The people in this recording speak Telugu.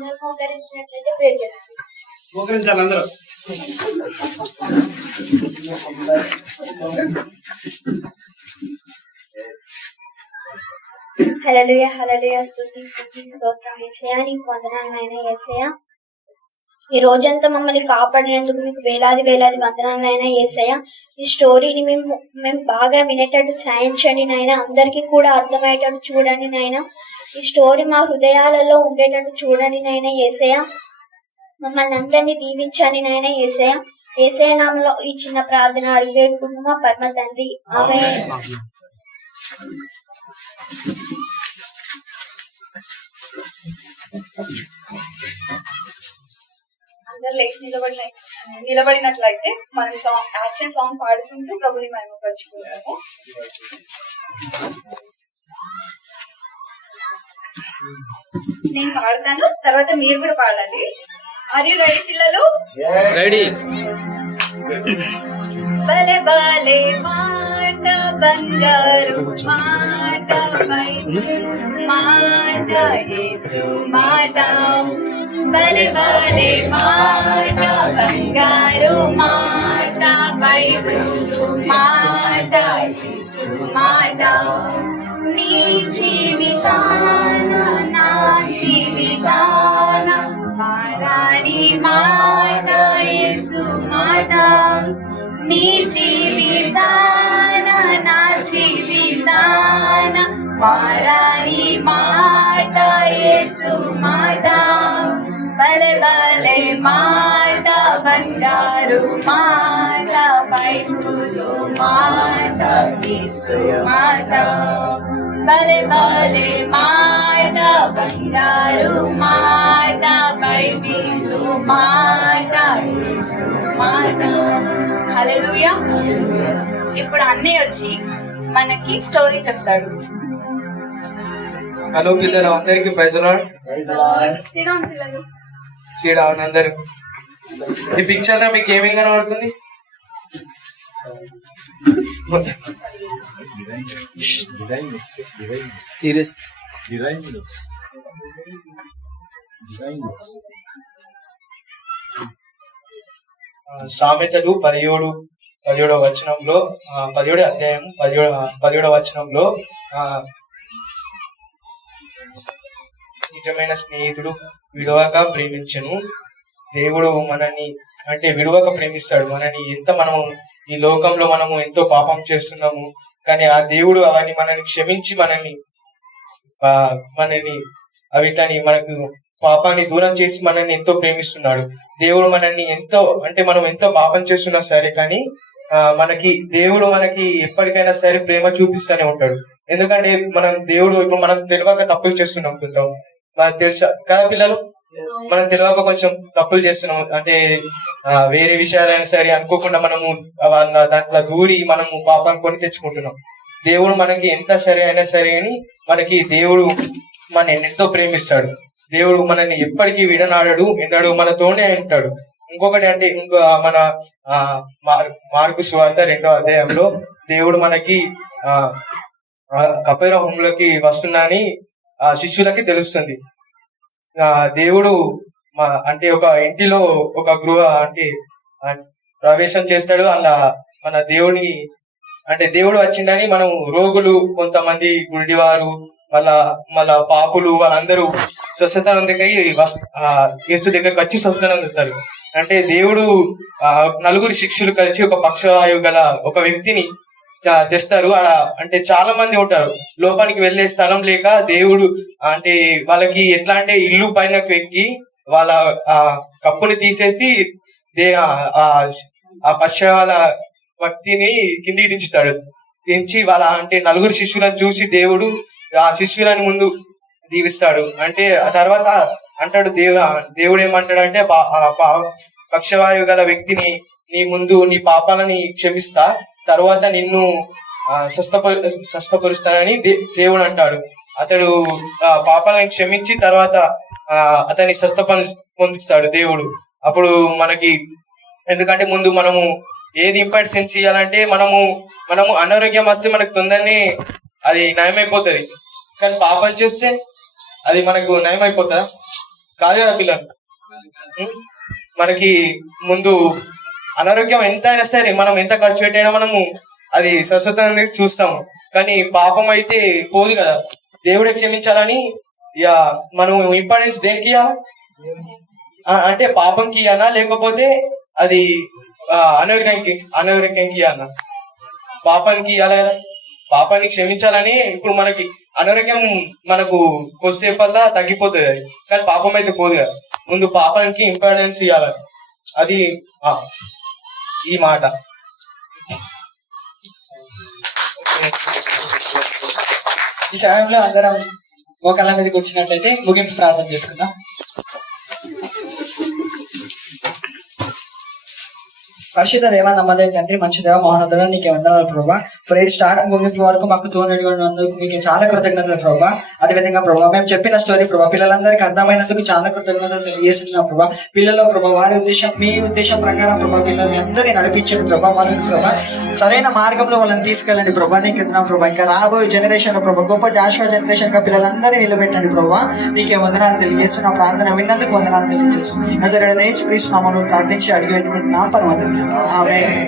మోకరించినట్లయితే ప్రే చేసుకుంటాం. మోకరించాలి అందరూ. హల్లెలూయా హల్లెలూయా. స్తుతి స్తుతి స్తోత్రం యేసయ్యా, నీకు వందనాలు నాయనా. యేసయ్యా, ఈ రోజంతా మమ్మల్ని కాపాడినందుకు మీకు వేలాది వేలాది వందనాలు నాయనా. యేసయ్యా, ఈ స్టోరీని మేము బాగా వినేటట్టు సాయించండి నాయన. అందరికీ కూడా అర్థమయ్యేటట్టు చూడండి నాయన. ఈ స్టోరీ మా హృదయాలలో ఉండేటట్టు చూడండి నాయన. యేసయ్యా, మమ్మల్ని అందరినీ దీవించండి నాయన. యేసయ్యా, యేసయ్య నామములో ఈ చిన్న ప్రార్థన అడిగి వేడుకుంటున్నాం పరమ తండ్రి, ఆమేన్. అందరు లేచి నిలబడినట్లయితే మనం యాక్షన్ సాంగ్ పాడుకుంటూ ప్రభుని మహిమపరుచుకున్నాము. నేను పాడతాను, తర్వాత మీరు కూడా పాడాలి. ఆర్ యు రెడీ పిల్లలు? రెడీ. భలే భలే మాట బంగారు మాట మాట యేసు మాట. భలే భలే మాట బంగారు మాట బైబిలు మాట యేసు మాట. నీ జీవితాన నా జీవితాన మారాని మాట యేసు మాట. నీ జీవితాన నా జీవితాన మారాని మాట యేసు మాట. భలే భలే మాట బంగారు మాట బైబిలు మాట యేసు మాట. భలే భలే మాట బంగారు మాట బైబిలు మాట యేసు మాట. హల్లెలూయా. ఇప్పుడు అన్నయ్య వచ్చి మనకి స్టోరీ చెప్తాడు. హలో పిల్లలు అందరికి ప్రైజ్ లార్డ్. పిల్లలు శ్రీరామ్ అందరు. ఈ పిక్చర్ లో మీకు ఏమేం కనబడుతుంది? సీరియస్ సామెతలు 17వ వచనంలో 17వ అధ్యాయం 17వ వచనంలో నిజమైన స్నేహితుడు విడువక ప్రేమించను. దేవుడు మనల్ని అంటే విడువక ప్రేమిస్తాడు మనని. ఎంత మనము ఈ లోకంలో మనము ఎంతో పాపం చేస్తున్నాము, కానీ ఆ దేవుడు అవన్నీ మనల్ని క్షమించి మనల్ని అవిటని మనకు పాపాన్ని దూరం చేసి మనల్ని ఎంతో ప్రేమిస్తున్నాడు. దేవుడు మనల్ని ఎంతో అంటే మనం ఎంతో పాపం చేస్తున్నా సరే కానీ మనకి దేవుడు మనకి ఎప్పటికైనా సరే ప్రేమ చూపిస్తూనే ఉంటాడు. ఎందుకంటే దేవుడు ఇప్పుడు మనం తెలియక తప్పులు చేస్తున్నాం అనుకుంటాం. మనకు తెలుసా కదా పిల్లలు, మనం తెలియక కొంచెం తప్పులు చేస్తున్నాం. అంటే వేరే విషయాలైనా సరే అనుకోకుండా మనము దాంట్లో దూరి మనము పాపాన్ని కొని తెచ్చుకుంటున్నాం. దేవుడు మనకి ఎంత సరే అయినా సరే అని మనకి దేవుడు మనల్ని ఎంతో ప్రేమిస్తాడు. దేవుడు మనల్ని ఎప్పటికీ విడనాడడు, ఎన్నడు మనతోనే ఉంటాడు. ఇంకొకటి అంటే మన మార్కు సువార్త 2వ అధ్యాయంలో దేవుడు మనకి కపెర్నహూములోకి వస్తున్నాని శిష్యులకి తెలుస్తుంది. దేవుడు అంటే ఒక ఇంటిలో ఒక గృహ అంటే ప్రవేశం చేస్తాడు. అలా మన దేవుని అంటే దేవుడు వచ్చిందని మనం రోగులు, కొంతమంది గుడ్డివారు, మళ్ళా పాపులు వాళ్ళందరూ స్వస్థత దగ్గరికి యేసు దగ్గరికి వచ్చి స్వస్థత అందుతారు. అంటే దేవుడు నలుగురు శిష్యులు కలిసి ఒక పక్షవాయువు గల ఒక వ్యక్తిని తెస్తారు. అంటే చాలా మంది ఉంటారు, లోపానికి వెళ్లే స్థలం లేక దేవుడు అంటే వాళ్ళకి ఎట్లా అంటే ఇల్లు పైనకు ఎక్కి వాళ్ళ కప్పుని తీసేసి ఆ పక్షవాల వ్యక్తిని కిందికి దించుతాడు. దించి వాళ్ళ అంటే నలుగురు శిష్యులను చూసి దేవుడు ఆ శిష్యులని ముందు దీవిస్తాడు. అంటే ఆ తర్వాత అంటాడు దేవుడు ఏమంటాడంటే పక్షవాయువు గల వ్యక్తిని నీ ముందు నీ పాపాలని క్షమిస్తా, తర్వాత నిన్ను స్వస్థపరుస్తానని దేవుడు అంటాడు. అతడు పాపాలను క్షమించి తర్వాత అతన్ని స్వస్థ పొందిస్తాడు దేవుడు. అప్పుడు మనకి ఎందుకంటే ముందు మనము ఏది ఇంపార్టెన్స్ చేయాలంటే మనము అనారోగ్యం వస్తే మనకు తొందరనే అది నయమైపోతుంది, కానీ పాపం చేస్తే అది మనకు నయమైపోతుందా? కాదు కదా పిల్లలు. ఉం? మనకి ముందు అనారోగ్యం ఎంత అయినా సరే మనం ఎంత ఖర్చు పెట్టైనా మనము అది స్వస్థత అనేది చూస్తాము. కానీ పాపం అయితే పోదు కదా. దేవుడే క్షమించాలని ఇక మనం ఇంపార్టెన్స్ దేనికి ఇవ్వాలి? అంటే పాపంకి ఇవ్వనా లేకపోతే అది అనారోగ్యానికి ఇవ్వనా? పాపానికి ఇవ్వాలి కదా. పాపాన్ని క్షమించాలని ఇప్పుడు మనకి అనారోగ్యం మనకు కొద్దిసేపల్లా తగ్గిపోతుంది అది, కానీ పాపం అయితే పోదు కదా. ముందు పాపానికి ఇంపార్టెన్స్ ఇవ్వాలి. అది ఈ మాట. ఈ సమయంలో అందరం మోకాళ్ళ మీదకి వచ్చినట్లయితే ముగింపు ప్రార్థన చేసుకుందాం. పరిశుద్ధ దేవ, నమ్మదే తండ్రి, మంచి దేవ, మహానదుడు, నీకే వందనాలు ప్రభా. ప్రేయర్ స్టార్ట్ ముగింపు వరకు మాకు తోడున్నందుకు మీకు చాలా కృతజ్ఞతలు ప్రభా. అదేవిధంగా ప్రభా మేము చెప్పిన స్టోరీ ప్రభా పిల్లలందరికీ అర్థమైనందుకు చాలా కృతజ్ఞతలు తెలియజేస్తున్నాం ప్రభా. పిల్లల్లో ప్రభా వారి ఉద్దేశం, మీ ఉద్దేశం ప్రకారం ప్రభా పిల్లల్ని అందరినీ నడిపించండి ప్రభా. వాళ్ళని ప్రభా సరైన మార్గంలో వాళ్ళని తీసుకెళ్ళండి ప్రభా. నీకు ఎదుగుతున్నాం ప్రభా. ఇంకా రాబోయే జనరేషన్ లో ప్రభా గొప్ప జాషువా జనరేషన్ గా పిల్లలందరినీ నిలబెట్టండి ప్రభా. నీకే వందనాలు తెలియజేస్తున్నా. ప్రార్థన విన్నందుకు వందనాలు తెలియజేస్తున్నాం. నజరేయుడైన యేసుక్రీస్తు నామములో ప్రార్థించి అడిగి పెట్టుకుంటున్నాం పరమ తండ్రి. ఆమేన్.